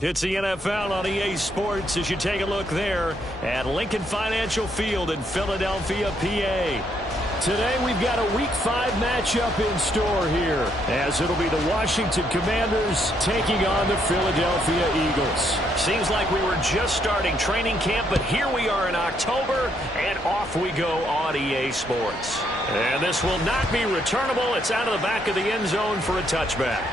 It's the NFL on EA Sports as you take a look there at Lincoln Financial Field in Philadelphia, PA. Today we've got a Week 5 matchup in store here, as it'll be the Washington Commanders taking on the Philadelphia Eagles. Seems like we were just starting training camp, but here we are in October, and off we go on EA Sports. And this will not be returnable. It's out of the back of the end zone for a touchback.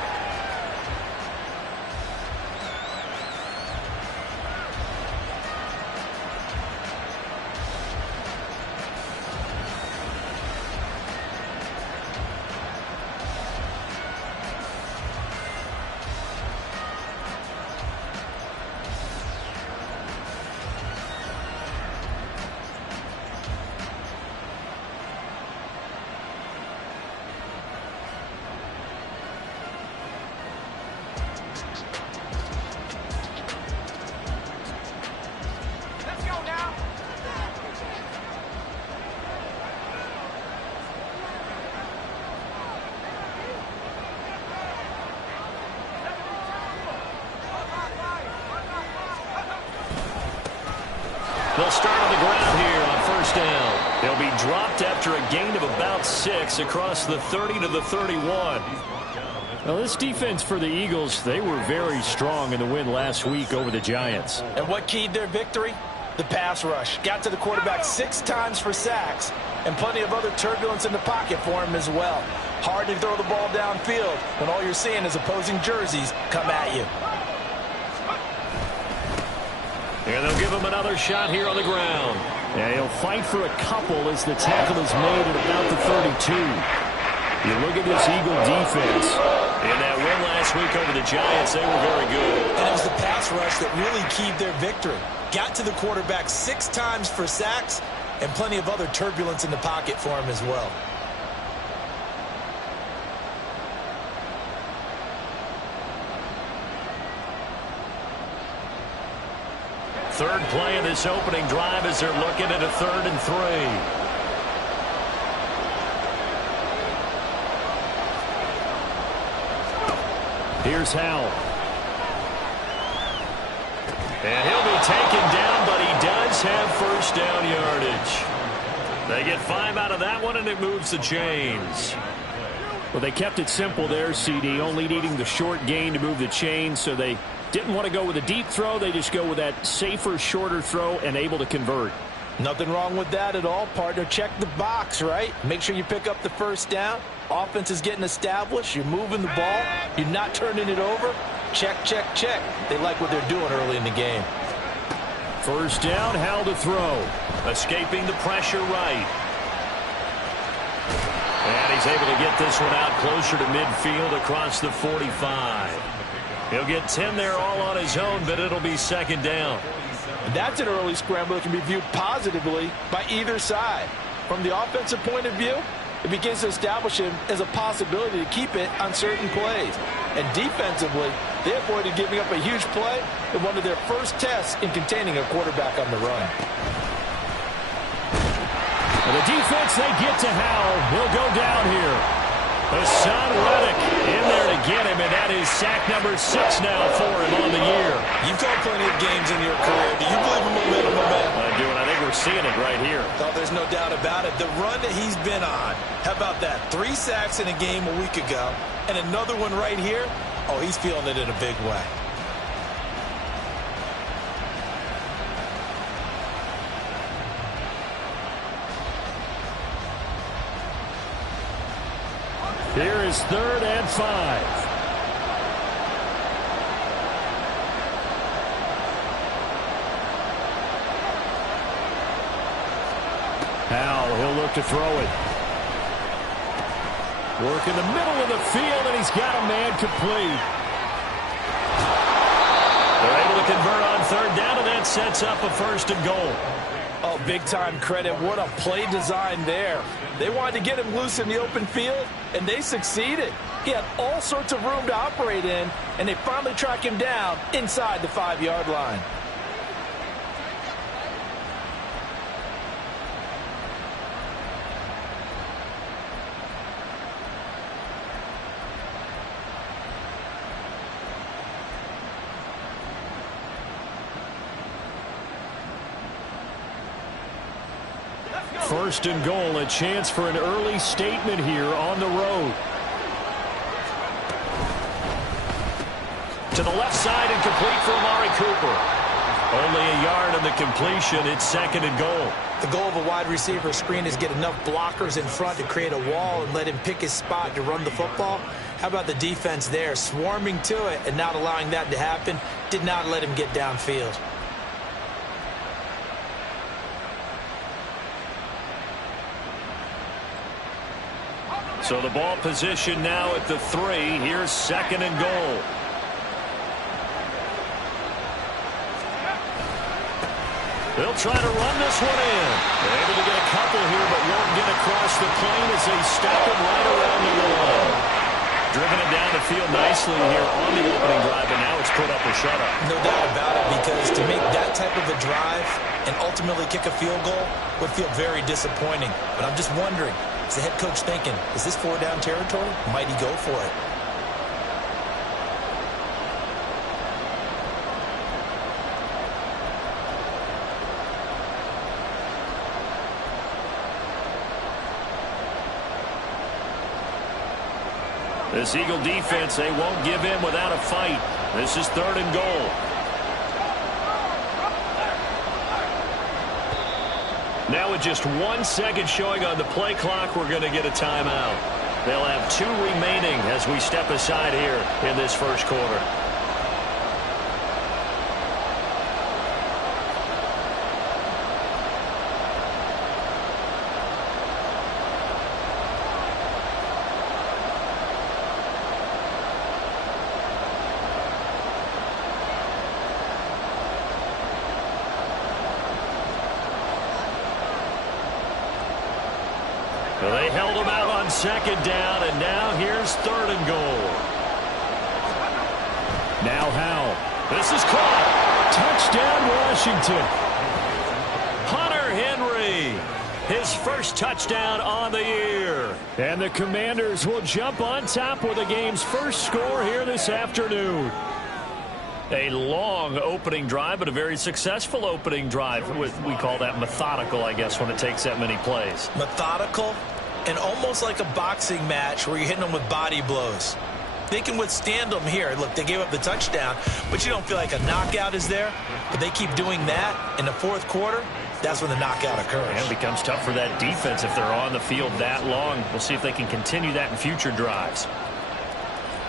They'll start on the ground here on first down. They'll be dropped after a gain of about 6 across the 30 to the 31. Well, this defense for the Eagles, they were very strong in the win last week over the Giants. And what keyed their victory? The pass rush. Got to the quarterback 6 times for sacks, and plenty of other turbulence in the pocket for him as well. Hard to throw the ball downfield when all you're seeing is opposing jerseys come at you. And they'll give him another shot here on the ground. And he'll fight for a couple as the tackle is made at about the 32. You look at this Eagle defense. In that win last week over the Giants, they were very good. And it was the pass rush that really keyed their victory. Got to the quarterback 6 times for sacks, and plenty of other turbulence in the pocket for him as well. Third play of this opening drive as they're looking at a 3rd and 3. Here's Howell. And he'll be taken down, but he does have first down yardage. They get 5 out of that one, and it moves the chains. Well, they kept it simple there, CD, only needing the short gain to move the chains, so they didn't want to go with a deep throw. They just go with that safer, shorter throw and able to convert. Nothing wrong with that at all, partner. Check the box, right? Make sure you pick up the first down. Offense is getting established. You're moving the ball. You're not turning it over. Check, check, check. They like what they're doing early in the game. First down, Howell to throw. Escaping the pressure right. And he's able to get this one out closer to midfield across the 45. He'll get 10 there all on his own, but it'll be 2nd down. That's an early scramble that can be viewed positively by either side. From the offensive point of view, it begins to establish him as a possibility to keep it on certain plays. And defensively, they avoided giving up a huge play in one of their first tests in containing a quarterback on the run. And the defense, they get to Howell. He'll go down here. Hassan Reddick in there to get him, and that is sack number 6 now for him on the year. You've called plenty of games in your career. Do you believe in momentum? I do, and I think we're seeing it right here. Oh, there's no doubt about it. The run that he's been on, how about that? 3 sacks in a game a week ago, and another one right here. Oh, he's feeling it in a big way. Here is 3rd and 5. Howell, he'll look to throw it. Work in the middle of the field, and he's got a man complete. They're able to convert on 3rd down, and that sets up a 1st and goal. Oh, big-time credit. What a play design there. They wanted to get him loose in the open field, and they succeeded. He had all sorts of room to operate in, and they finally track him down inside the 5-yard line. first and goal. A chance for an early statement here on the road. To the left side and complete for Amari Cooper. Only a yard on the completion. It's second and goal. The goal of a wide receiver screen is get enough blockers in front to create a wall and let him pick his spot to run the football. How about the defense there, swarming to it and not allowing that to happen? Did not let him get downfield. So the ball position now at the 3. Here's second and goal. They'll try to run this one in. They're able to get a couple here, but won't get across the plane as they stop him right around the line. Driven it down the field nicely here on the opening drive, and now it's put up or shut up. No doubt about it, because to make that type of a drive and ultimately kick a field goal would feel very disappointing. But I'm just wondering, is the head coach thinking, is this 4-down territory? Might he go for it? This Eagle defense, they won't give in without a fight. This is third and goal. Now with just 1 second showing on the play clock, we're going to get a timeout. They'll have 2 remaining as we step aside here in this first quarter. They held him out on second down, and now here's third and goal. Now Howell. This is caught. Touchdown, Washington. Hunter Henry, his first touchdown on the year. And the Commanders will jump on top with the game's first score here this afternoon. A long opening drive, but a very successful opening drive. We call that methodical, I guess, when it takes that many plays. Methodical and almost like a boxing match where you're hitting them with body blows. They can withstand them here. Look, they gave up the touchdown, but you don't feel like a knockout is there. But they keep doing that in the fourth quarter. That's when the knockout occurs. And it becomes tough for that defense if they're on the field that long. We'll see if they can continue that in future drives.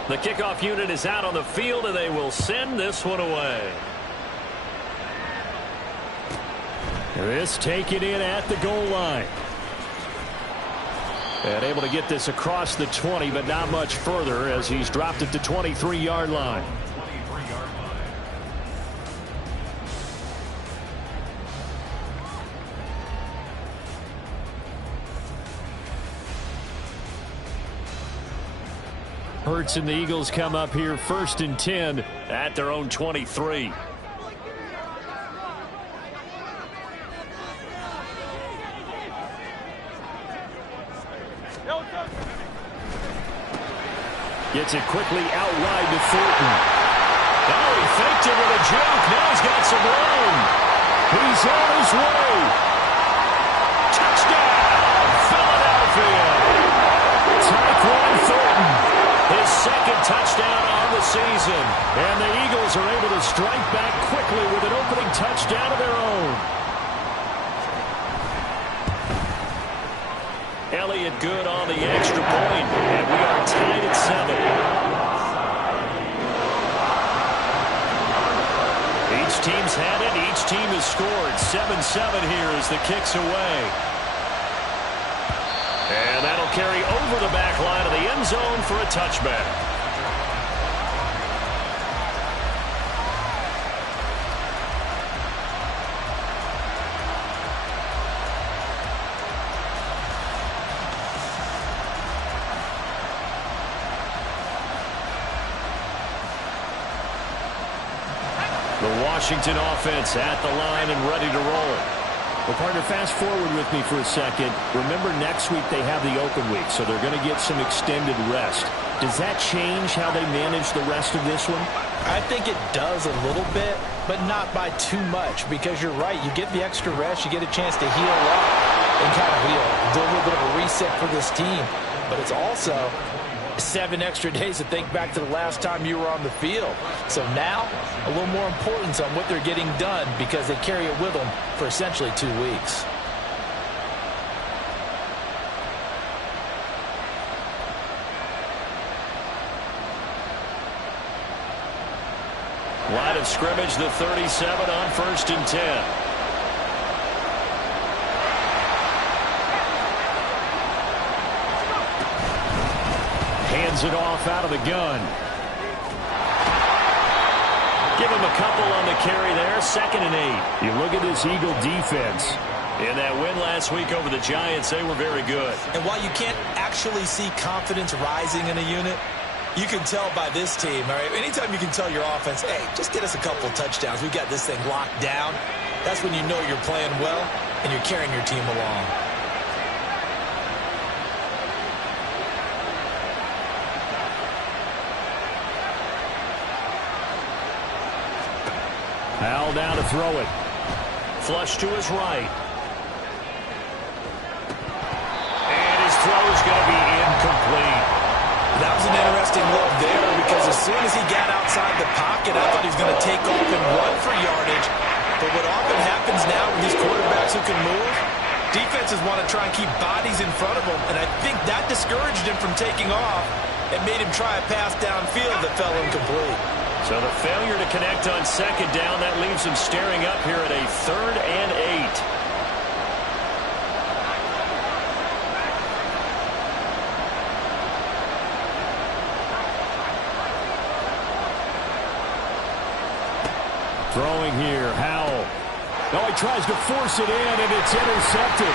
The kickoff unit is out on the field, and they will send this one away. This taken in at the goal line. And able to get this across the 20, but not much further as he's dropped it to 23-yard line. Hurts and the Eagles come up here first and 10 at their own 23. Gets it quickly out wide to Thornton. Oh, he faked it with a juke. Now he's got some room. He's on his way. Touchdown, Philadelphia. Tyquan Thornton, his second touchdown on the season. And the Eagles are able to strike back quickly with an opening touchdown of their own. Elliott good on the extra point, and we are tied at 7. Each team's had it. Each team has scored. 7-7 here as the kick's away. And that'll carry over the back line of the end zone for a touchback. Washington offense at the line and ready to roll. Well, partner, fast forward with me for a second. Remember, next week they have the open week, so they're going to get some extended rest. Does that change how they manage the rest of this one? I think it does a little bit, but not by too much, because you're right. You get the extra rest. You get a chance to heal up. and kind of, do a little bit of a reset for this team. But it's also 7 extra days to think back to the last time you were on the field. So now, a little more importance on what they're getting done because they carry it with them for essentially 2 weeks. Line of scrimmage, the 37 on 1st and 10. Hands it off out of the gun. Give him a couple on the carry there. 2nd and 8. You look at this Eagle defense. In that win last week over the Giants, they were very good. And while you can't actually see confidence rising in a unit, you can tell by this team, all right? Anytime you can tell your offense, hey, just get us a couple touchdowns. We've got this thing locked down. That's when you know you're playing well and you're carrying your team along. Hal down to throw it. Flush to his right. And his throw is going to be incomplete. That was an interesting look there because as soon as he got outside the pocket, I thought he was going to take off and run for yardage. But what often happens now with these quarterbacks who can move, defenses want to try and keep bodies in front of them, and I think that discouraged him from taking off and made him try a pass downfield that fell incomplete. So the failure to connect on 2nd down, that leaves him staring up here at a 3rd and 8. Throwing here, Howell. Oh, he tries to force it in, and it's intercepted.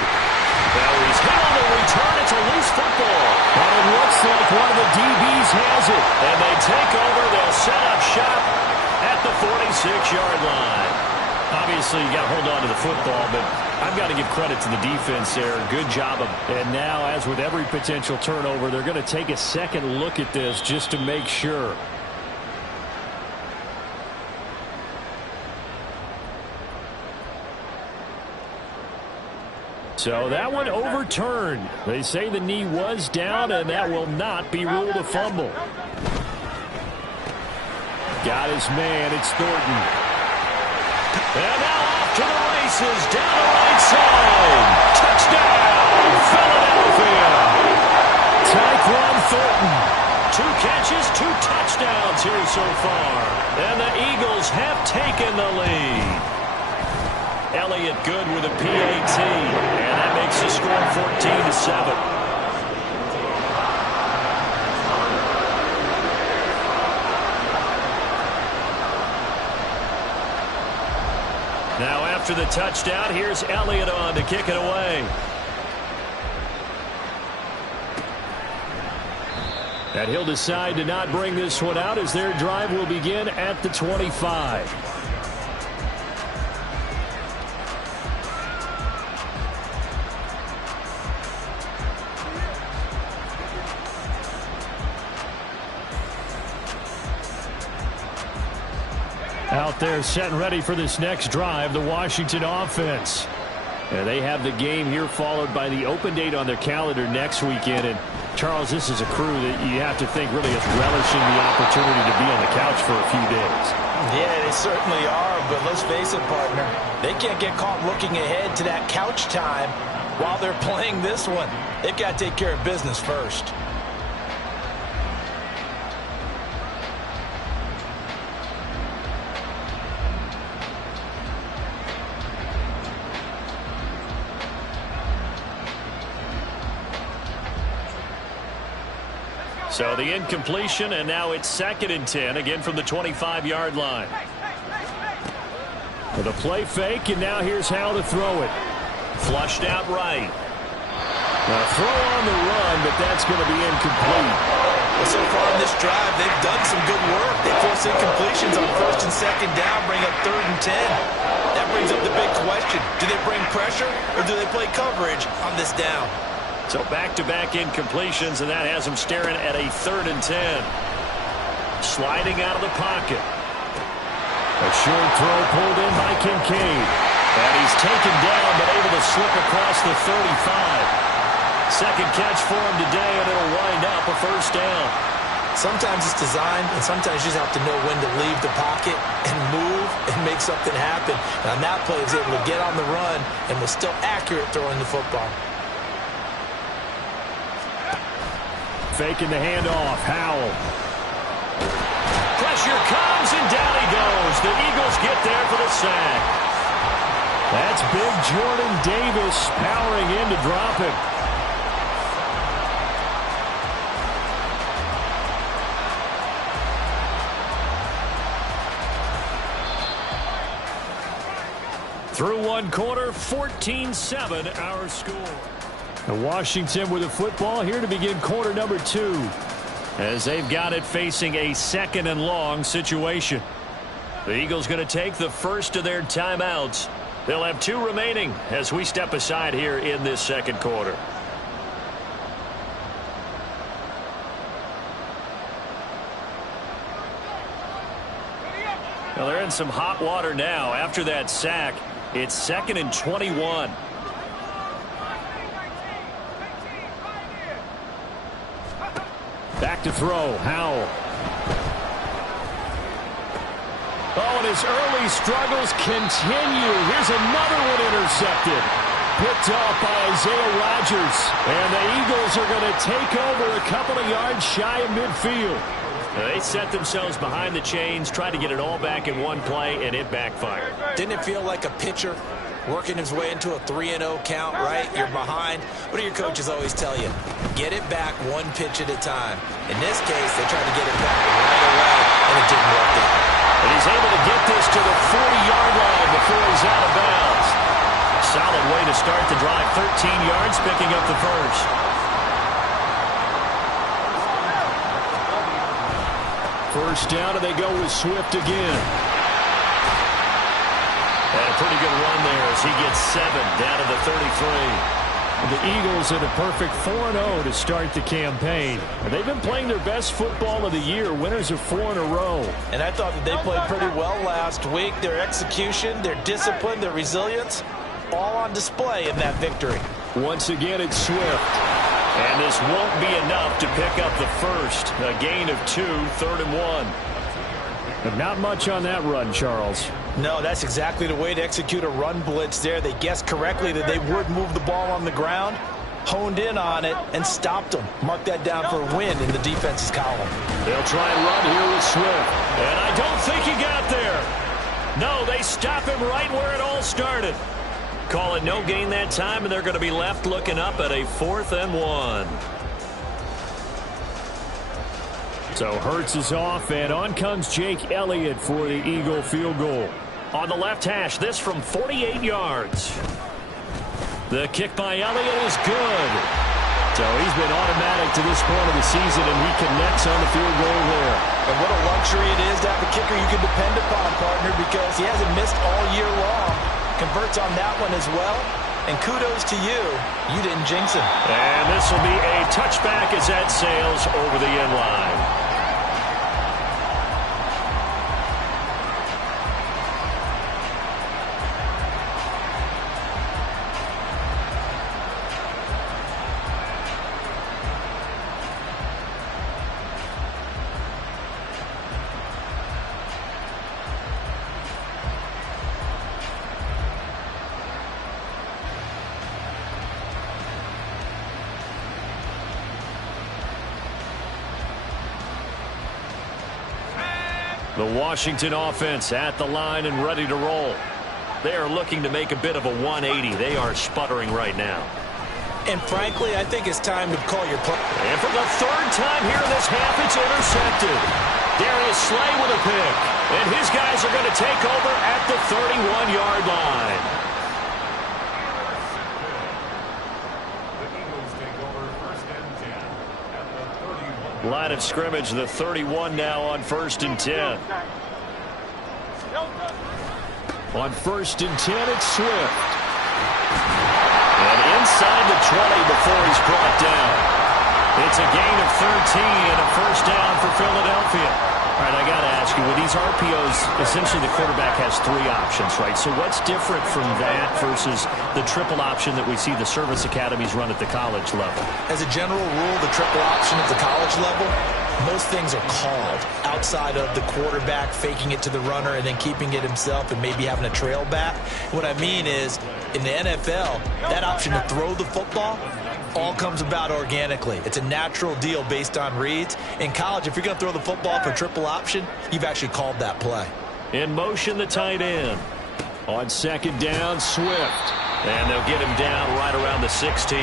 Now he's hit on the return. It's a loose football. But it looks like one of the DBs has it. And they take over. They'll set up shop at the 46-yard line. Obviously, you got to hold on to the football, but I've got to give credit to the defense there. Good job. And now, as with every potential turnover, they're going to take a second look at this just to make sure. So that one overturned. They say the knee was down, and that will not be ruled a fumble. Got his man. It's Thornton. And now off to the races. Down the right side. Touchdown, Philadelphia. Tyquan Thornton. 2 catches, 2 touchdowns here so far. And the Eagles have taken the lead. Elliott good with a PAT, and that makes the score 14-7. Now after the touchdown, here's Elliott on to kick it away. And he'll decide to not bring this one out as their drive will begin at the 25. Out there set and ready for this next drive, the Washington offense. And they have the game here followed by the open date on their calendar next weekend. And Charles, this is a crew that you have to think really is relishing the opportunity to be on the couch for a few days. Yeah, they certainly are, but let's face it, partner. They can't get caught looking ahead to that couch time while they're playing this one. They've got to take care of business first. So the incompletion, and now it's 2nd and 10, again from the 25-yard line. With a play fake, and now here's how to throw it. Flushed out right. Now throw on the run, but that's going to be incomplete. Well, so far in this drive, they've done some good work. They force incompletions on 1st and 2nd down, bring up 3rd and 10. That brings up the big question. Do they bring pressure, or do they play coverage on this down? So back-to-back incompletions, and that has them staring at a 3rd and 10. Sliding out of the pocket. A short throw pulled in by Kincaid. And he's taken down, but able to slip across the 35. Second catch for him today, and it'll wind up a first down. Sometimes it's designed, and sometimes you just have to know when to leave the pocket and move and make something happen. And on that play, he was able to get on the run and was still accurate throwing the football. Faking the handoff. Howell. Pressure comes, and down he goes. The Eagles get there for the sack. That's big Jordan Davis powering in to drop him. Through one quarter, 14-7 our score. And Washington with the football here to begin quarter number 2. As they've got it facing a second and long situation. The Eagles going to take the first of their timeouts. They'll have 2 remaining as we step aside here in this second quarter. Well, they're in some hot water now after that sack. It's 2nd and 21. Back to throw. Howell. Oh, and his early struggles continue. Here's another one intercepted. Picked off by Isaiah Rodgers. And the Eagles are going to take over a couple of yards shy of midfield. They set themselves behind the chains, tried to get it all back in one play, and it backfired. Didn't it feel like a pitcher working his way into a 3-0 count, right? You're behind. What do your coaches always tell you? Get it back one pitch at a time. In this case, they tried to get it back right away, and it didn't work out. And he's able to get this to the 40-yard line before he's out of bounds. Solid way to start the drive. 13 yards, picking up the first. First down, and they go with Swift again. And a pretty good run there as he gets 7 down to the 33. The Eagles at a perfect 4-0 to start the campaign. They've been playing their best football of the year, winners of 4 in a row. And I thought that they played pretty well last week. Their execution, their discipline, their resilience, all on display in that victory. Once again, it's Swift. And this won't be enough to pick up the first. A gain of 2, 3rd and 1. But not much on that run, Charles. No, that's exactly the way to execute a run blitz there. They guessed correctly that they would move the ball on the ground, honed in on it, and stopped them. Mark that down for a win in the defense's column. They'll try and run here with Swift. And I don't think he got there. No, they stop him right where it all started. Call it no gain that time, and they're going to be left looking up at a 4th and 1. So Hurts is off, and on comes Jake Elliott for the Eagle field goal. On the left hash, this from 48 yards. The kick by Elliott is good. So he's been automatic to this point of the season, and he connects on the field goal there. And what a luxury it is to have a kicker you can depend upon, partner, because he hasn't missed all year long. Converts on that one as well. And kudos to you. You didn't jinx him. And this will be a touchback as that sails over the end line. The Washington offense at the line and ready to roll. They are looking to make a bit of a 180. They are sputtering right now. And frankly, I think it's time to call your play. And for the 3rd time here in this half, it's intercepted. Darius Slay with a pick. And his guys are going to take over at the 31-yard line. Line of scrimmage, the 31 now on 1st and 10. On 1st and 10, it's Swift. And inside the 20 before he's brought down. It's a gain of 13 and a first down for Philadelphia. All right, I got to ask you, with these RPOs, essentially the quarterback has 3 options, right? So what's different from that versus the triple option that we see the service academies run at the college level? As a general rule, the triple option at the college level, most things are called outside of the quarterback faking it to the runner and then keeping it himself and maybe having a trail back. What I mean is, in the NFL, that option to throw the football all comes about organically. It's a natural deal based on reads. In college, if you're going to throw the football for triple option, you've actually called that play. In motion, the tight end. On second down, Swift. And they'll get him down right around the 16.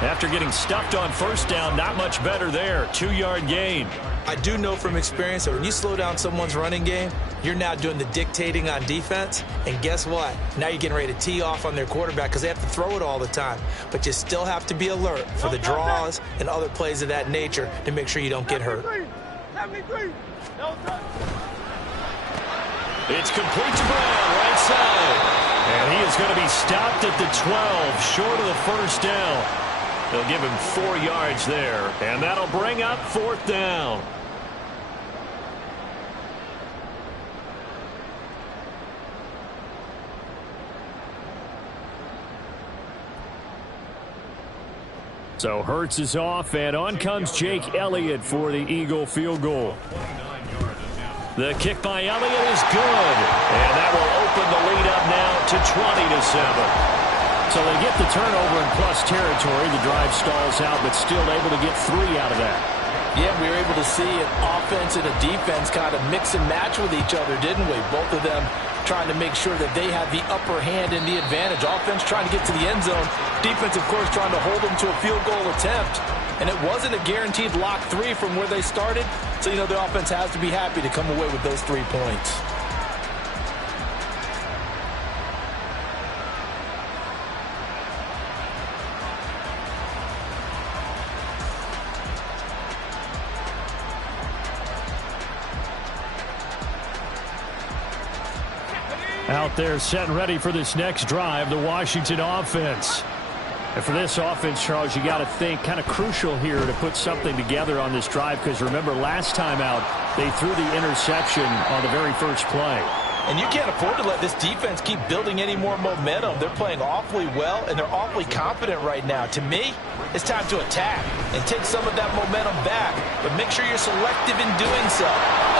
After getting stuffed on first down, not much better there. 2-yard gain. I do know from experience that when you slow down someone's running game, you're now doing the dictating on defense. And guess what? Now you're getting ready to tee off on their quarterback because they have to throw it all the time. But you still have to be alert for the draws and other plays of that nature to make sure you don't get hurt. It's complete to Brown, right side. And he is going to be stopped at the 12, short of the first down. They'll give him 4 yards there, and that'll bring up 4th down. So Hurts is off, and on comes Jake Elliott for the Eagle field goal. The kick by Elliott is good, and that will open the lead up now to 20-7. So they get the turnover in plus territory. The drive stalls out, but still able to get 3 out of that. Yeah, we were able to see an offense and a defense kind of mix and match with each other, didn't we? Both of them trying to make sure that they have the upper hand and the advantage. Offense trying to get to the end zone. Defense, of course, trying to hold them to a field goal attempt. And it wasn't a guaranteed lock 3 from where they started. So, you know, the offense has to be happy to come away with those 3 points. Out there set and ready for this next drive, the Washington offense. And for this offense, Charles, you got to think kind of crucial here to put something together on this drive, because remember last time out they threw the interception on the very first play. And you can't afford to let this defense keep building any more momentum. They're playing awfully well, and they're awfully confident right now. To me, it's time to attack and take some of that momentum back. But make sure you're selective in doing so.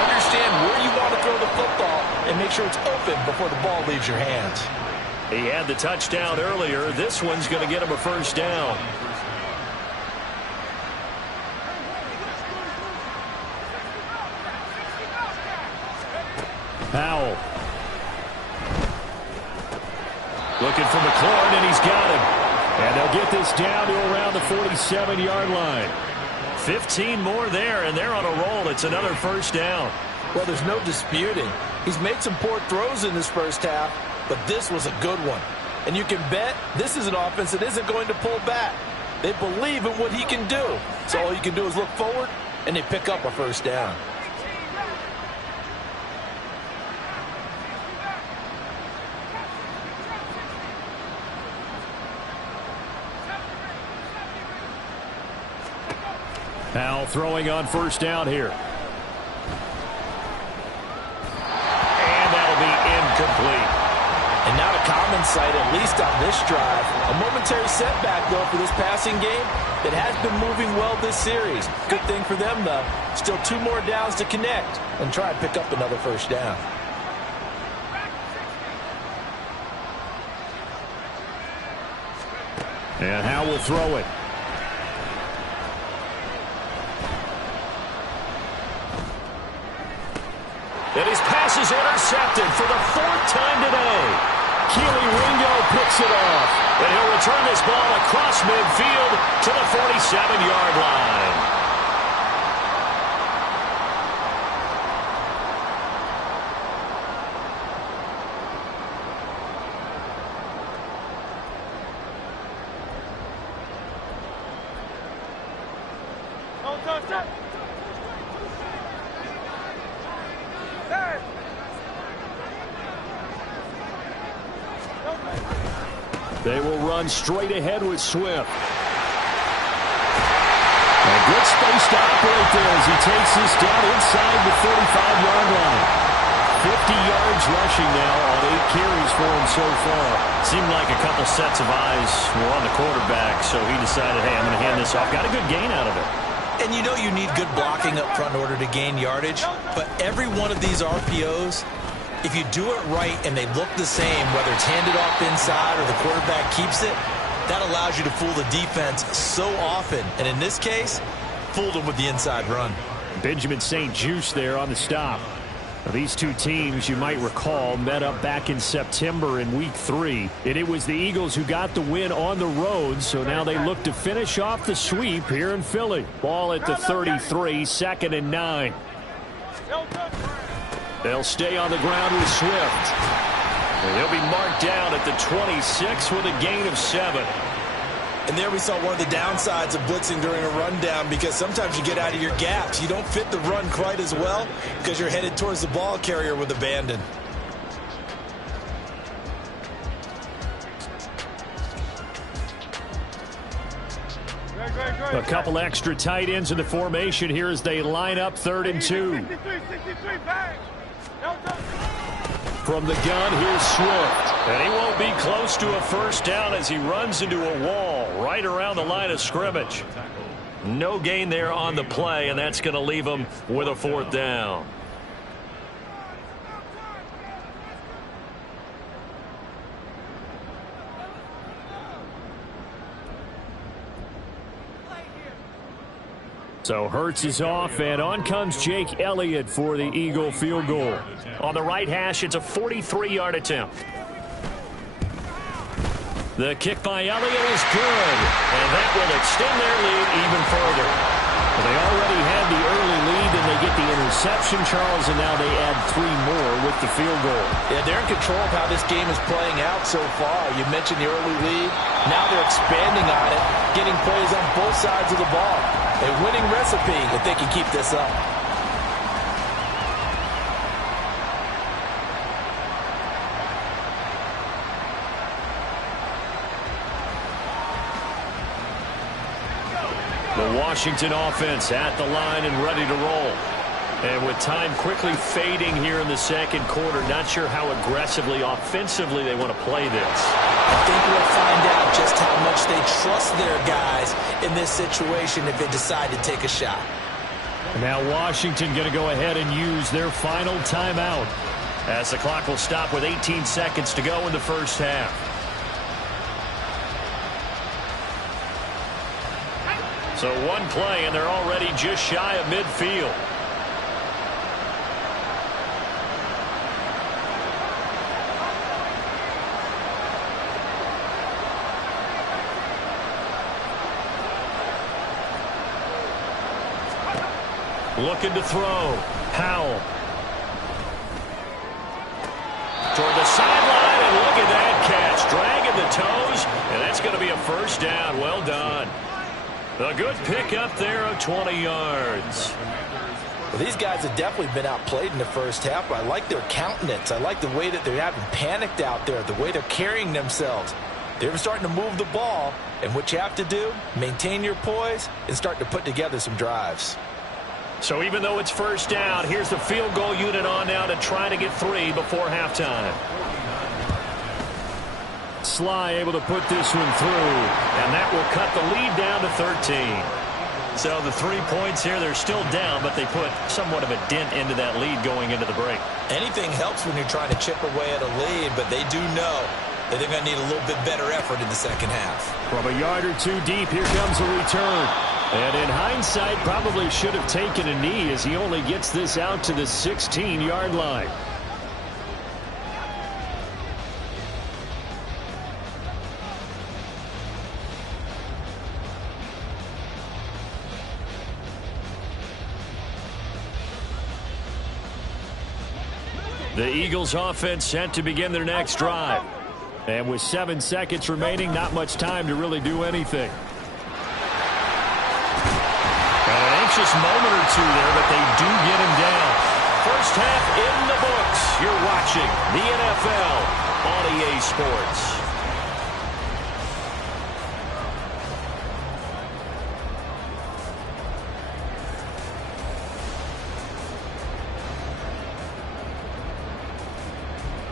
Understand where you want to throw the football and make sure it's open before the ball leaves your hands. He had the touchdown earlier. This one's going to get him a first down. Powell. Looking for McLaurin, and he's got him. And they'll get this down to around the 47-yard line. 15 more there, and they're on a roll. It's another first down. Well, there's no disputing. He's made some poor throws in this first half, but this was a good one. And you can bet this is an offense that isn't going to pull back. They believe in what he can do. So all you can do is look forward, and they pick up a first down. Powell throwing on first down here. And that'll be incomplete. And not a common sight, at least on this drive. A momentary setback, though, for this passing game that has been moving well this series. Good thing for them, though. Still 2 more downs to connect and try and pick up another first down. And Howe will throw it. And his pass is intercepted for the 4th time today. Keely Ringo picks it off. And he'll return this ball across midfield to the 47-yard line. They will run straight ahead with Swift. And good spaced to operate there as he takes this down inside the 35-yard line. 50 yards rushing now on 8 carries for him so far. Seemed like a couple sets of eyes were on the quarterback, so he decided, hey, I'm going to hand this off. Got a good gain out of it. And you know you need good blocking up front in order to gain yardage, but every one of these RPOs, if you do it right and they look the same, whether it's handed off inside or the quarterback keeps it, that allows you to fool the defense so often. And in this case, fooled them with the inside run. Benjamin St-Juste there on the stop. Now, these two teams, you might recall, met up back in September in Week 3. And it was the Eagles who got the win on the road, so now they look to finish off the sweep here in Philly. Ball at the 33, 2nd and 9. They'll stay on the ground with Swift. And he'll be marked down at the 26 with a gain of 7. And there we saw one of the downsides of blitzing during a rundown, because sometimes you get out of your gaps. You don't fit the run quite as well because you're headed towards the ball carrier with abandon. A couple extra tight ends in the formation here as they line up 3rd and 2. From the gun, here's Swift. And he won't be close to a first down as he runs into a wall right around the line of scrimmage. No gain there on the play, and that's going to leave him with a 4th down. So Hurts is off, and on comes Jake Elliott for the Eagle field goal. On the right hash, it's a 43-yard attempt. The kick by Elliott is good, and that will extend their lead even further. They already had the early lead, and they get the interception, Charles, and now they add 3 more with the field goal. Yeah, they're in control of how this game is playing out so far. You mentioned the early lead. Now they're expanding on it, getting plays on both sides of the ball. A winning recipe if they can keep this up. The Washington offense at the line and ready to roll. And with time quickly fading here in the 2nd quarter, not sure how aggressively, offensively they want to play this. I think we'll find out just how much they trust their guys in this situation if they decide to take a shot. Now Washington going to go ahead and use their final timeout as the clock will stop with 18 seconds to go in the first half. So one play, and they're already just shy of midfield. Looking to throw. Howell. Toward the sideline, and look at that catch. Dragging the toes, and that's going to be a first down. Well done. A good pickup there of 20 yards. Well, these guys have definitely been outplayed in the first half, but I like their countenance. I like the way that they're having panicked out there, the way they're carrying themselves. They're starting to move the ball, and what you have to do, maintain your poise and start to put together some drives. So even though it's first down, here's the field goal unit on now to try to get 3 before halftime. Sly able to put this one through, and that will cut the lead down to 13. So the 3 points here, they're still down, but they put somewhat of a dent into that lead going into the break. Anything helps when you're trying to chip away at a lead, but they do know that they're going to need a little bit better effort in the second half. From a yard or 2 deep, here comes a return. And in hindsight, probably should have taken a knee as he only gets this out to the 16-yard line. The Eagles offense set to begin their next drive. And with 7 seconds remaining, not much time to really do anything. An anxious moment or 2 there, but they do get him down. First half in the books. You're watching the NFL on EA Sports.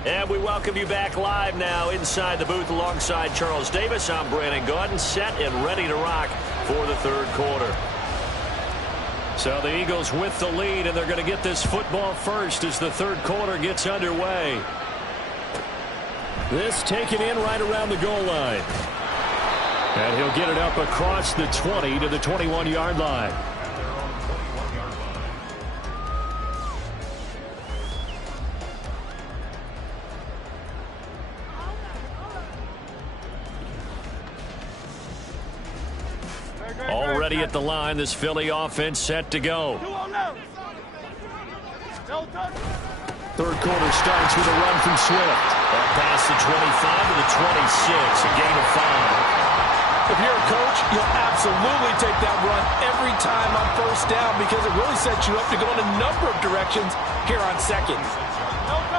And we welcome you back live now inside the booth alongside Charles Davis. I'm Brandon Gaudin, set and ready to rock for the third quarter. So the Eagles with the lead, and they're going to get this football first as the third quarter gets underway. This taken in right around the goal line. And he'll get it up across the 20 to the 21-yard line. Already at the line, this Philly offense set to go. Third quarter starts with a run from Swift. Up past the 25 to the 26, a gain of 5. If you're a coach, you'll absolutely take that run every time on first down because it really sets you up to go in a number of directions here on second.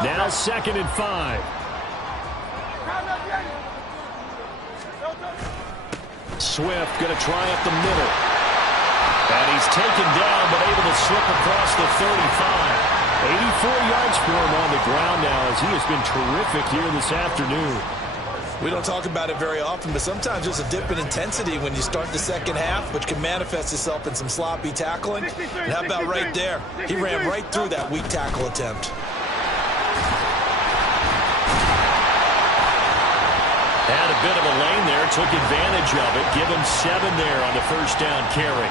Now 2nd and 5. Swift going to try up the middle. And he's taken down but able to slip across the 35. 84 yards for him on the ground now as he has been terrific here this afternoon. We don't talk about it very often, but sometimes there's a dip in intensity when you start the second half, which can manifest itself in some sloppy tackling. And how about right there? He ran right through that weak tackle attempt. Had a bit of a lane there, took advantage of it. Give him 7 there on the first down carry.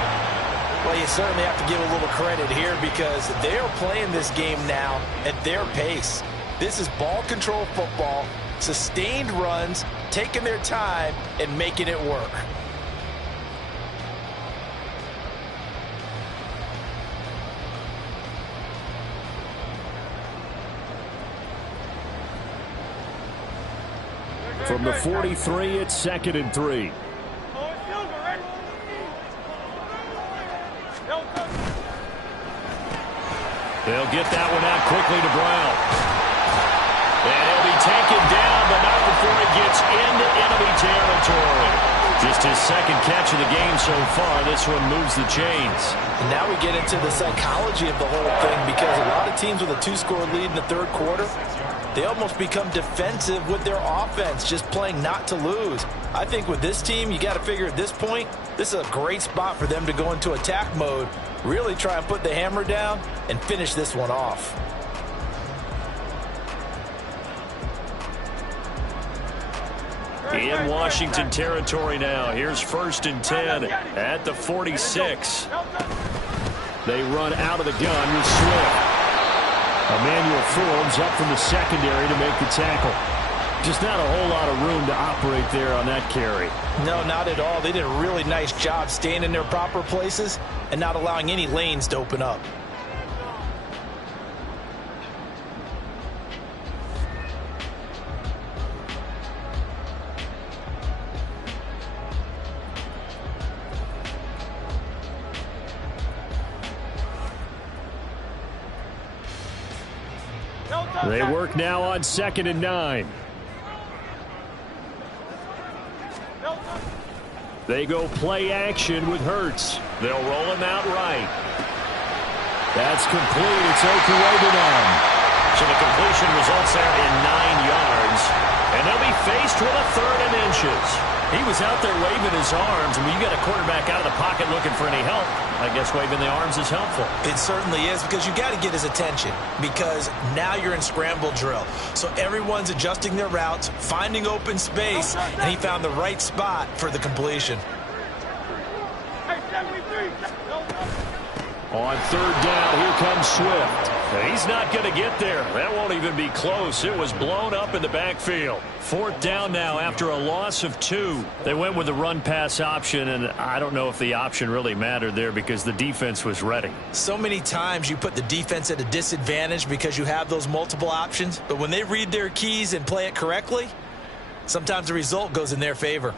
Well, you certainly have to give a little credit here because they are playing this game now at their pace. This is ball control football, sustained runs, taking their time, and making it work. From the 43, it's 2nd and 3. They'll get that one out quickly to Brown. And he'll be taken down, but not before he gets into enemy territory. Just his second catch of the game so far. This one moves the chains. And now we get into the psychology of the whole thing because a lot of teams with a 2-score lead in the third quarter, they almost become defensive with their offense, just playing not to lose. I think with this team, you got to figure at this point, this is a great spot for them to go into attack mode, really try and put the hammer down and finish this one off. In Washington territory now. Here's 1st and 10 at the 46. They run out of the gun with Swift. Emmanuel Forbes up from the secondary to make the tackle. Just not a whole lot of room to operate there on that carry. No, not at all. They did a really nice job staying in their proper places and not allowing any lanes to open up. They work now on 2nd and 9. They go play action with Hurts. They'll roll him out right. That's complete. It's Okuwebunam. So the completion results there in 9 yards. And they'll be faced with a 3rd and inches. He was out there waving his arms. And when you got a quarterback out of the pocket looking for any help, I guess waving the arms is helpful. It certainly is because you got to get his attention because now you're in scramble drill. So everyone's adjusting their routes, finding open space, and he found the right spot for the completion. On 3rd down, here comes Swift. And he's not going to get there. That won't even be close. It was blown up in the backfield. 4th down now after a loss of 2. They went with the run-pass option, and I don't know if the option really mattered there because the defense was ready. So many times you put the defense at a disadvantage because you have those multiple options, but when they read their keys and play it correctly, sometimes the result goes in their favor.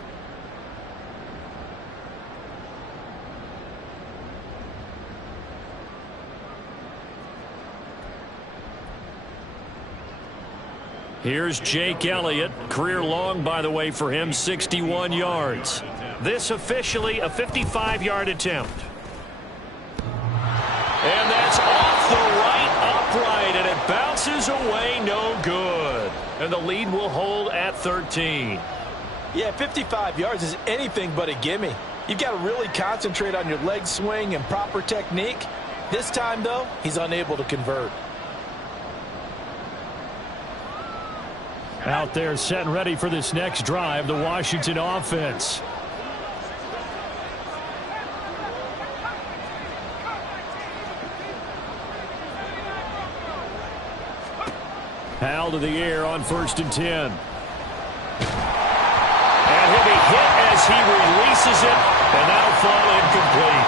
Here's Jake Elliott. Career long, by the way, for him, 61 yards. This officially a 55-yard attempt. And that's off the right up upright, and it bounces away, no good. And the lead will hold at 13. Yeah, 55 yards is anything but a gimme. You've got to really concentrate on your leg swing and proper technique. This time, though, he's unable to convert. Out there set and ready for this next drive, the Washington offense. Hal to the air on 1st and 10. And he'll be hit as he releases it, and that'll fall incomplete.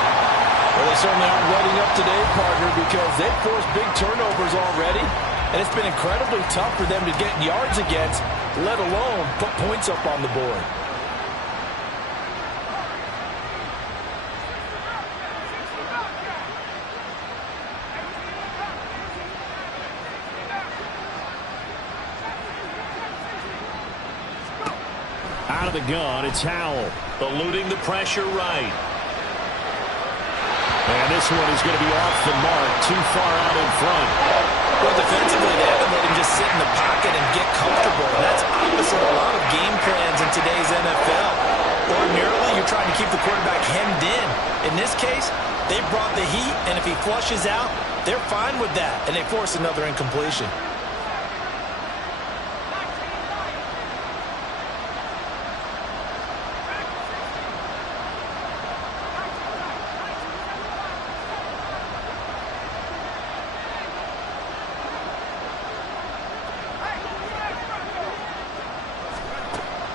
Well, they certainly aren't letting up today, partner, because they've forced big turnovers already, and it's been incredibly tough for them to get yards against, let alone put points up on the board. Out of the gun, it's Howell. Eluding the pressure right. And this one is going to be off the mark, too far out in front. Well, defensively, they haven't let him just sit in the pocket and get comfortable. And that's opposite a lot of game plans in today's NFL. Ordinarily, you're trying to keep the quarterback hemmed in. In this case, they brought the heat, and if he flushes out, they're fine with that, and they force another incompletion.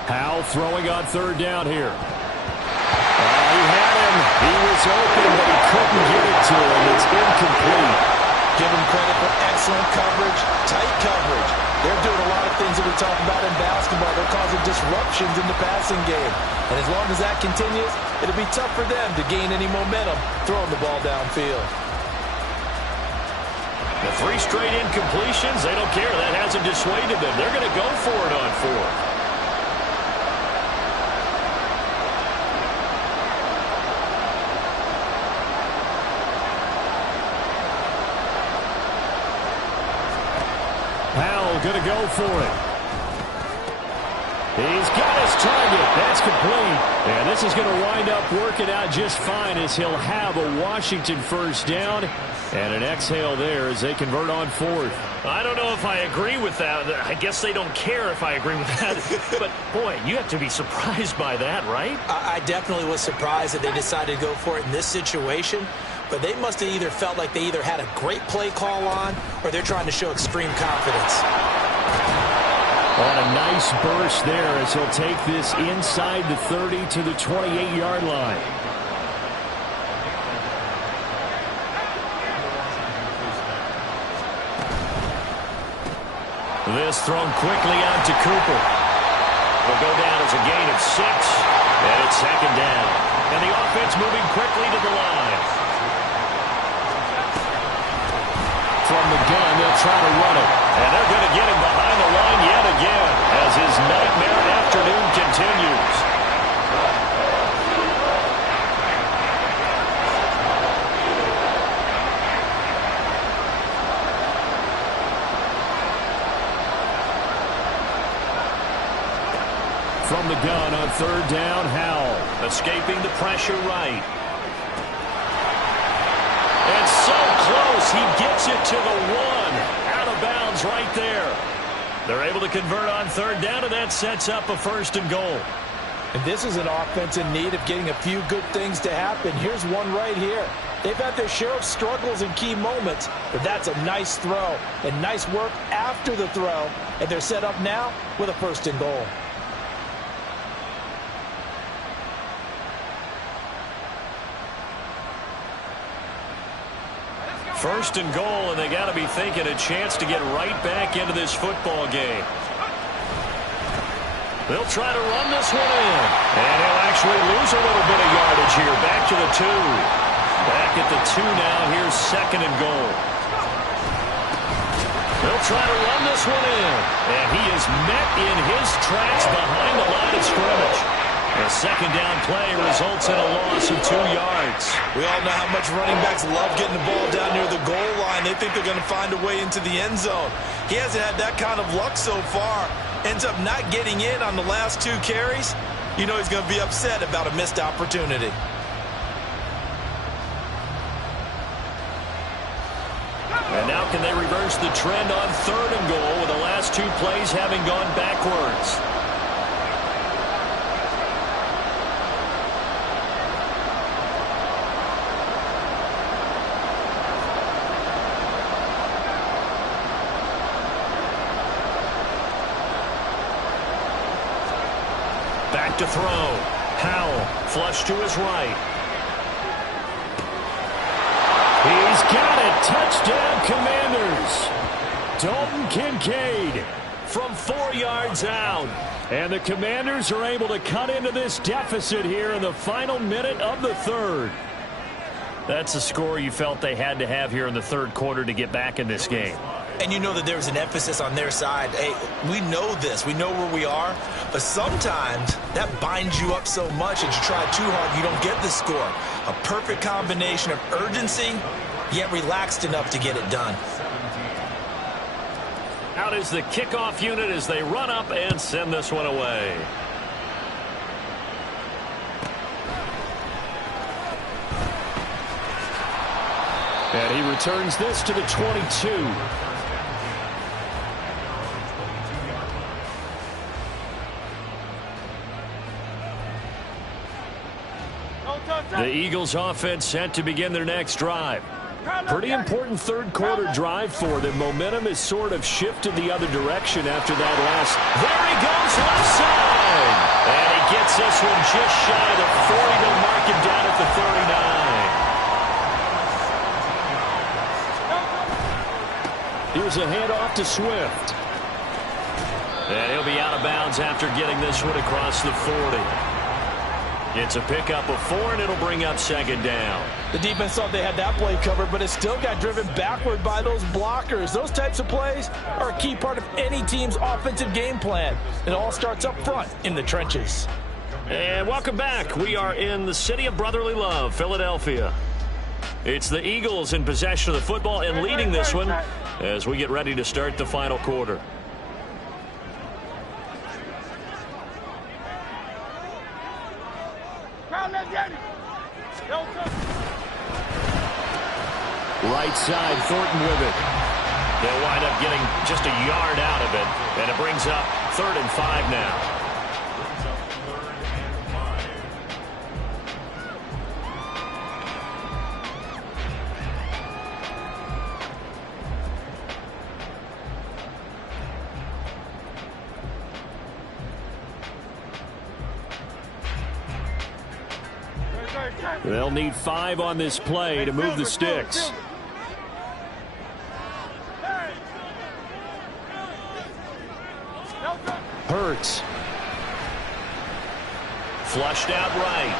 Howell throwing on 3rd down here. He had him. He was open, but he couldn't get it to him. It's incomplete. Give him credit for excellent coverage, tight coverage. They're doing a lot of things that we talk about in basketball. They're causing disruptions in the passing game. And as long as that continues, it'll be tough for them to gain any momentum throwing the ball downfield. The 3 straight incompletions, they don't care. That hasn't dissuaded them. They're going to go for it on 4th. Going to go for it. He's got his target. That's complete. And this is going to wind up working out just fine as he'll have a Washington 1st down. And an exhale there as they convert on 4th. I don't know if I agree with that. I guess they don't care if I agree with that. But, boy, you have to be surprised by that, right? I definitely was surprised that they decided to go for it in this situation. But they must have either felt like they either had a great play call on or they're trying to show extreme confidence. On a nice burst there as he'll take this inside the 30 to the 28-yard line. This thrown quickly out to Cooper. Will go down as a gain of 6, and it's 2nd down. And the offense moving quickly to the line. From the gun, they'll try to run it. And they're going to get him behind the line yet again as his nightmare afternoon continues. From the gun on 3rd down, Howell escaping the pressure right. And so close, he gets it to the 1. Out of bounds right there. They're able to convert on 3rd down, and that sets up a 1st and goal. And this is an offense in need of getting a few good things to happen. Here's one right here. They've had their share of struggles in key moments, but that's a nice throw and nice work after the throw. And they're set up now with a 1st and goal. First and goal, and they got to be thinking a chance to get right back into this football game. They'll try to run this one in. And he'll actually lose a little bit of yardage here. Back to the 2. Back at the 2 now. Here's 2nd and goal. They'll try to run this one in. And he is met in his tracks behind the line of scrimmage. A second down play results in a loss of 2 yards. We all know how much running backs love getting the ball down near the goal line. They think they're going to find a way into the end zone. He hasn't had that kind of luck so far. Ends up not getting in on the last 2 carries. You know he's going to be upset about a missed opportunity. And now can they reverse the trend on 3rd and goal with the last 2 plays having gone backwards? Back to throw. Howell, flush to his right. He's got it. Touchdown, Commanders. Dalton Kincaid from 4 yards out. And the Commanders are able to cut into this deficit here in the final minute of the 3rd. That's a score you felt they had to have here in the 3rd quarter to get back in this game. And you know that there was an emphasis on their side. Hey, we know this. We know where we are. But sometimes that binds you up so much that you try too hard, you don't get the score. A perfect combination of urgency, yet relaxed enough to get it done. Out is the kickoff unit as they run up and send this one away. And he returns this to the 22. The Eagles offense set to begin their next drive. Pretty important 3rd quarter drive for them. Momentum has sort of shifted the other direction after that last. There he goes, left side. And he gets this one just shy of the 40 to mark him down at the 39. Here's a handoff to Swift. And he'll be out of bounds after getting this one across the 40. It's a pickup of 4, and it'll bring up 2nd down. The defense thought they had that play covered, but it still got driven backward by those blockers. Those types of plays are a key part of any team's offensive game plan. It all starts up front in the trenches. And welcome back. We are in the city of brotherly love, Philadelphia. It's the Eagles in possession of the football and leading this one as we get ready to start the final quarter. Right side, Thornton with it. They'll wind up getting just a yard out of it, and it brings up 3rd and 5 now. They'll need 5 on this play to move the sticks. Hurts. Flushed out right.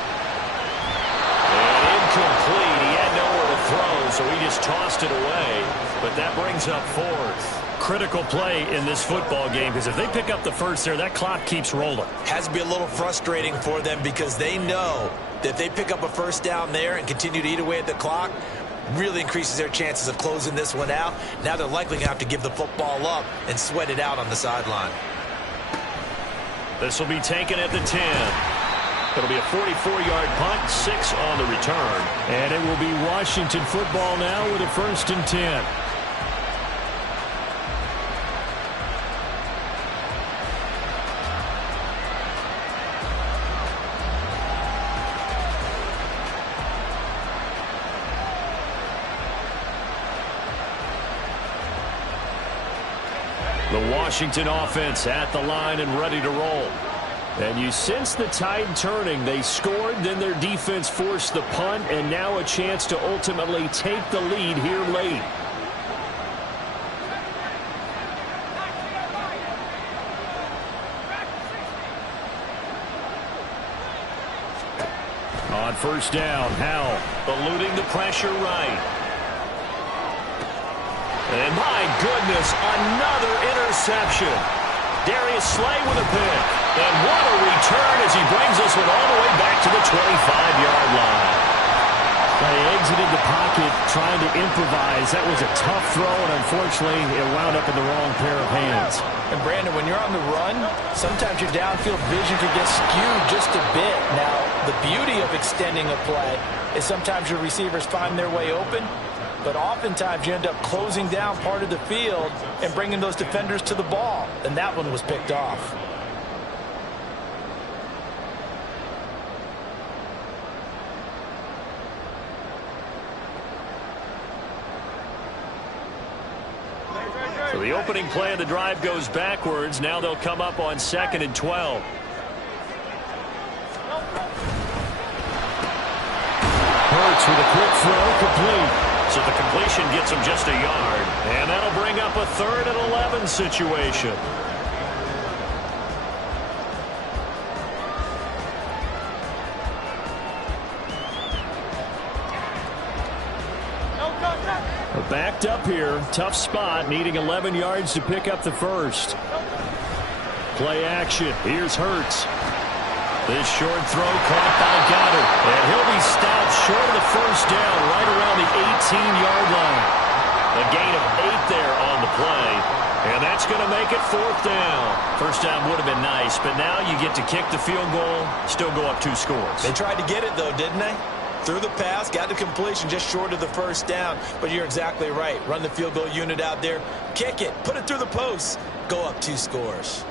And incomplete. He had nowhere to throw, so he just tossed it away. But that brings up 4th. Critical play in this football game, because if they pick up the first there, that clock keeps rolling. Has to be a little frustrating for them because they know that if they pick up a first down there and continue to eat away at the clock, really increases their chances of closing this one out. Now they're likely going to have to give the football up and sweat it out on the sideline. This will be taken at the 10. It'll be a 44-yard punt, 6 on the return. And it will be Washington football now with a 1st and 10. The Washington offense at the line and ready to roll. And you sense the tide turning. They scored, then their defense forced the punt, and now a chance to ultimately take the lead here late. On 1st down, Howell eluding the pressure right. And my goodness, another interception. Darius Slay with a pick. And what a return as he brings this one all the way back to the 25-yard line. They exited the pocket trying to improvise. That was a tough throw, and unfortunately, it wound up in the wrong pair of hands. And, Brandon, when you're on the run, sometimes your downfield vision can get skewed just a bit. Now, the beauty of extending a play is sometimes your receivers find their way open, but oftentimes you end up closing down part of the field and bringing those defenders to the ball, and that one was picked off. So the opening play of the drive goes backwards. Now they'll come up on 2nd and 12. Hurts with a quick throw, complete. So the completion gets him just a yard. And that'll bring up a 3rd and 11 situation. Backed up here. Tough spot. Needing 11 yards to pick up the first. Play action. Here's Hurts. This short throw caught by Goddard. And he'll be stopped short of the first down right around the 18-yard line. A gain of 8 there on the play. And that's going to make it 4th down. First down would have been nice, but now you get to kick the field goal, still go up 2 scores. They tried to get it, though, didn't they? Threw the pass, got the completion just short of the first down. But you're exactly right. Run the field goal unit out there. Kick it. Put it through the posts. Go up 2 scores.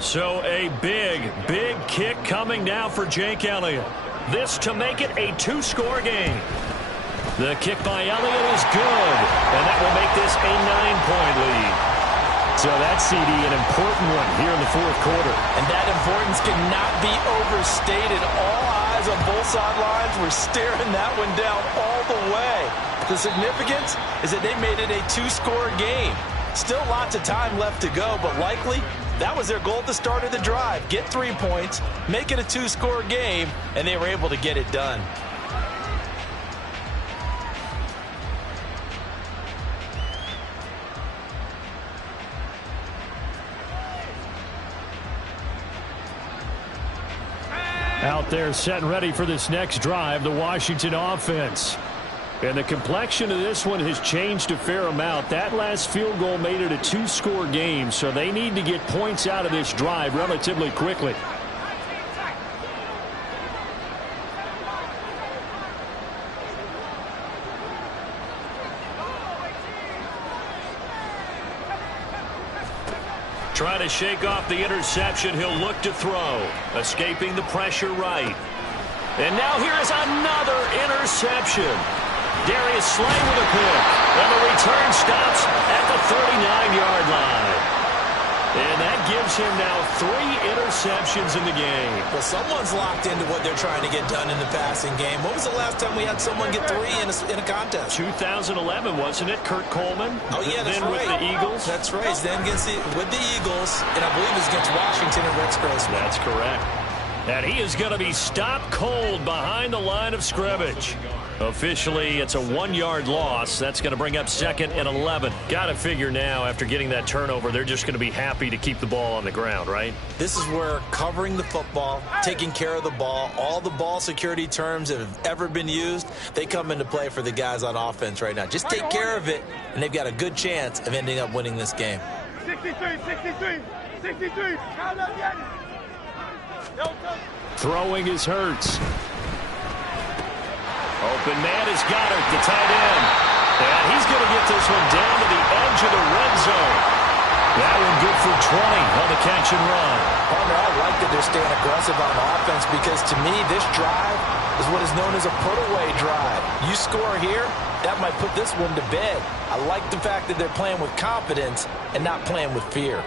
So a big, big kick coming now for Jake Elliott. This to make it a 2-score game. The kick by Elliott is good, and that will make this a 9-point lead. So that's, CD, an important one here in the 4th quarter. And that importance cannot be overstated. All eyes on both sidelines were staring that one down all the way. The significance is that they made it a 2-score game. Still lots of time left to go, but likely that was their goal at the start of the drive. Get 3 points, make it a 2-score game, and they were able to get it done. Out there set and ready for this next drive, the Washington offense. And the complexion of this one has changed a fair amount. That last field goal made it a 2-score game, so they need to get points out of this drive relatively quickly. Trying to shake off the interception. He'll look to throw. Escaping the pressure right. And now here is another interception. Darius Slay with a pick. And the return stops at the 39-yard line. And that gives him now 3 interceptions in the game. Well, someone's locked into what they're trying to get done in the passing game. When was the last time we had someone get 3 in a contest? 2011, wasn't it? Kurt Coleman? Oh, yeah, that's right. With the Eagles? That's right. Then with the Eagles, and I believe it's against Washington and Rex Grossman. That's correct. And he is going to be stopped cold behind the line of scrimmage. Officially, it's a 1-yard loss. That's going to bring up 2nd and 11. Got to figure now, after getting that turnover, they're just going to be happy to keep the ball on the ground, right? This is where covering the football, taking care of the ball, all the ball security terms that have ever been used, they come into play for the guys on offense right now. Just take care of it, and they've got a good chance of ending up winning this game. 63. Throwing is Hurts. Open man is Goddard, the tight end. And he's going to get this one down to the edge of the red zone. That one good for 20 on the catch and run. Partner, I like that they're staying aggressive on offense because, to me, this drive is what is known as a put-away drive. You score here, that might put this one to bed. I like the fact that they're playing with confidence and not playing with fear.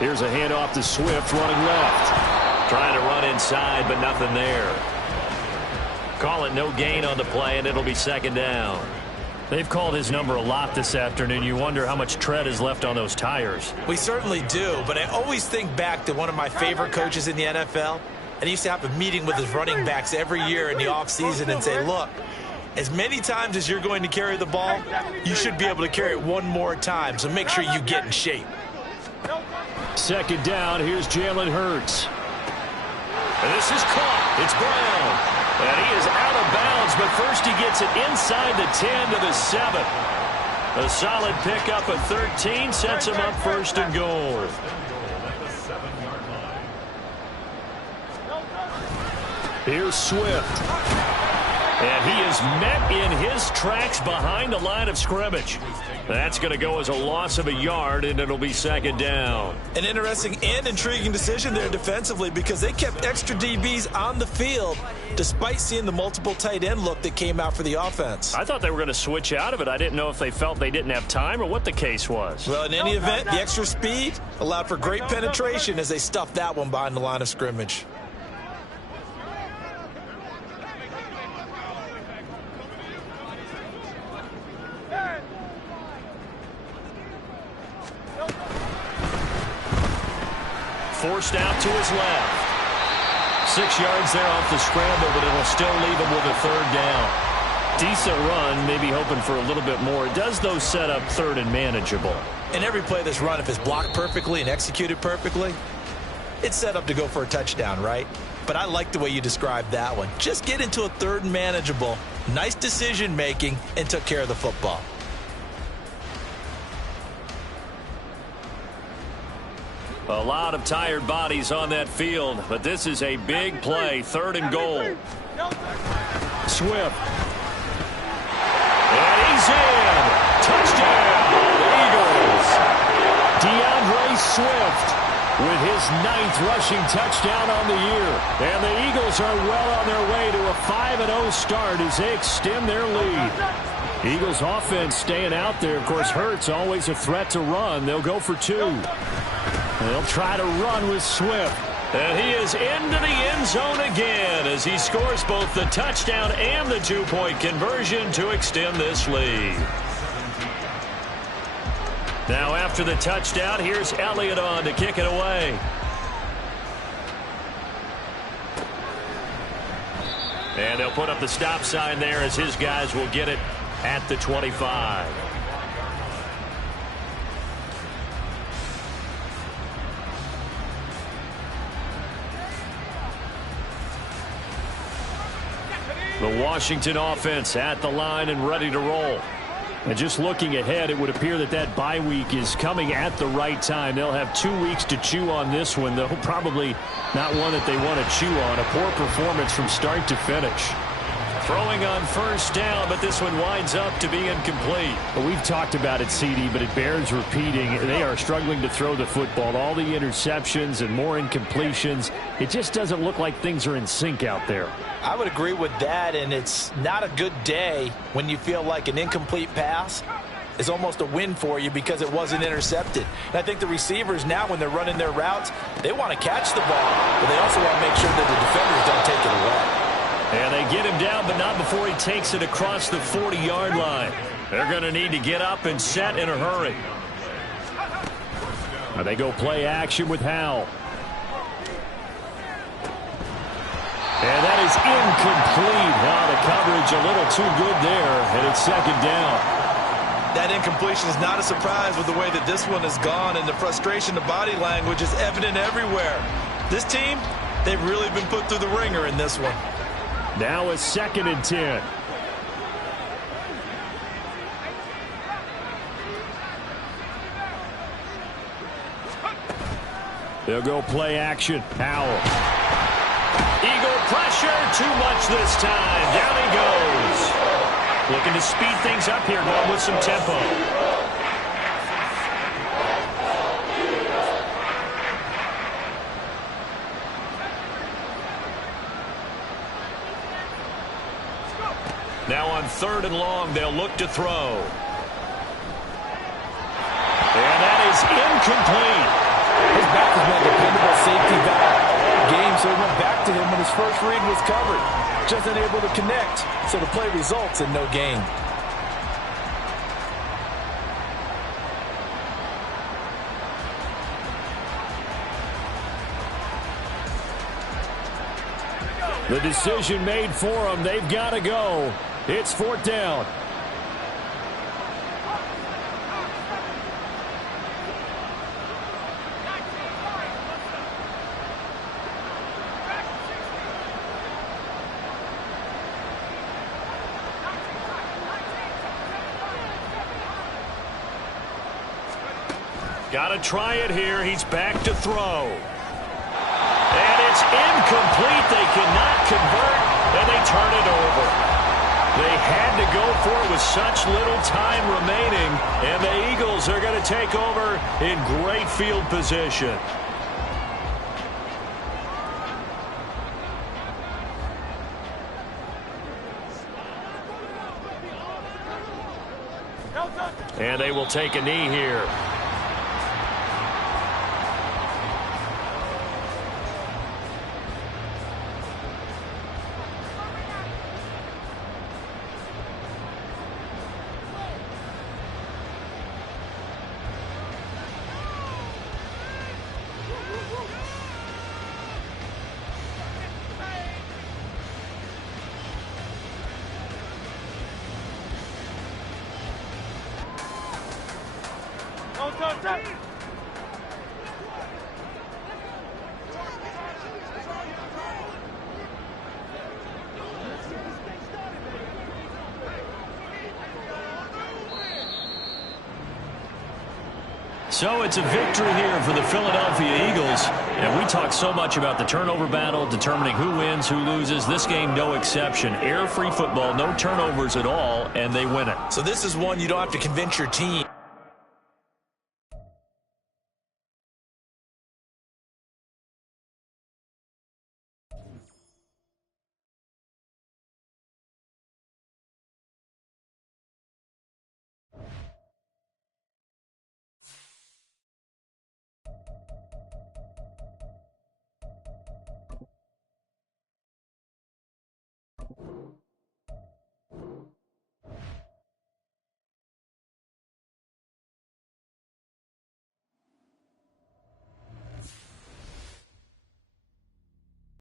Here's a handoff to Swift running left. Trying to run inside, but nothing there. Call it no gain on the play, and it'll be 2nd down. They've called his number a lot this afternoon. You wonder how much tread is left on those tires. We certainly do, but I always think back to one of my favorite coaches in the NFL, and he used to have a meeting with his running backs every year in the offseason and say, look, as many times as you're going to carry the ball, you should be able to carry it one more time, so make sure you get in shape. Second down, here's Jalen Hurts. And this is caught. It's Brown. And he is out of bounds, but first he gets it inside the 10 to the 7. A solid pickup of 13 sets him up first and goal. Here's Swift. And he is met in his tracks behind the line of scrimmage. That's going to go as a loss of a yard, and it'll be second down. An interesting and intriguing decision there defensively because they kept extra DBs on the field despite seeing the multiple tight end look that came out for the offense. I thought they were going to switch out of it. I didn't know if they felt they didn't have time or what the case was. Well, in any event, the extra speed allowed for great penetration as they stuffed that one behind the line of scrimmage. Forced out to his left. 6 yards there off the scramble, but it'll still leave him with a third down. Decent run, maybe hoping for a little bit more. It does, though, set up third and manageable. In every play this run, if it's blocked perfectly and executed perfectly, it's set up to go for a touchdown, right? But I like the way you described that one. Just get into a third and manageable, nice decision-making, and took care of the football. A lot of tired bodies on that field, but this is a big play, third and goal. Swift. And he's in. Touchdown, Eagles. DeAndre Swift with his 9th rushing touchdown on the year. And the Eagles are well on their way to a 5-0 start as they extend their lead. Eagles offense staying out there. Of course, Hurts always a threat to run. They'll go for 2. They'll try to run with Swift. And he is into the end zone again as he scores both the touchdown and the 2-point conversion to extend this lead. Now after the touchdown, here's Elliott on to kick it away. And they'll put up the stop sign there as his guys will get it at the 25. The Washington offense at the line and ready to roll. And just looking ahead, it would appear that that bye week is coming at the right time. They'll have 2 weeks to chew on this one, though probably not one that they want to chew on. A poor performance from start to finish. Throwing on first down, but this one winds up to be incomplete. Well, we've talked about it, CD, but it bears repeating. They are struggling to throw the football. All the interceptions and more incompletions. It just doesn't look like things are in sync out there. I would agree with that, and it's not a good day when you feel like an incomplete pass is almost a win for you because it wasn't intercepted. And I think the receivers now, when they're running their routes, they want to catch the ball, but they also want to make sure that the defenders don't take it away. And they get him down, but not before he takes it across the 40-yard line. They're going to need to get up and set in a hurry. Now they go play action with Howell. And that is incomplete. Now the coverage a little too good there, and it's second down. That incompletion is not a surprise with the way that this one has gone, and the frustration, the body language is evident everywhere. This team, they've really been put through the ringer in this one. Now a 2nd and 10. They'll go play action. Howell. Eagle pressure, too much this time. Down he goes. Looking to speed things up here, going with some tempo. Now on 3rd and long, they'll look to throw. And that is incomplete. His back has been a dependable safety valve game, so he went back to him when his first read was covered. Just unable to connect, so the play results in no gain. The decision made for them. They've got to go. It's 4th down. Got to try it here. He's back to throw. And it's incomplete. They cannot convert, and they turn it over. They had to go for it with such little time remaining, and the Eagles are going to take over in great field position. And they will take a knee here. So it's a victory here for the Philadelphia Eagles. And we talk so much about the turnover battle, determining who wins, who loses. This game, no exception. Error-free football, no turnovers at all, and they win it. So this is one you don't have to convince your team.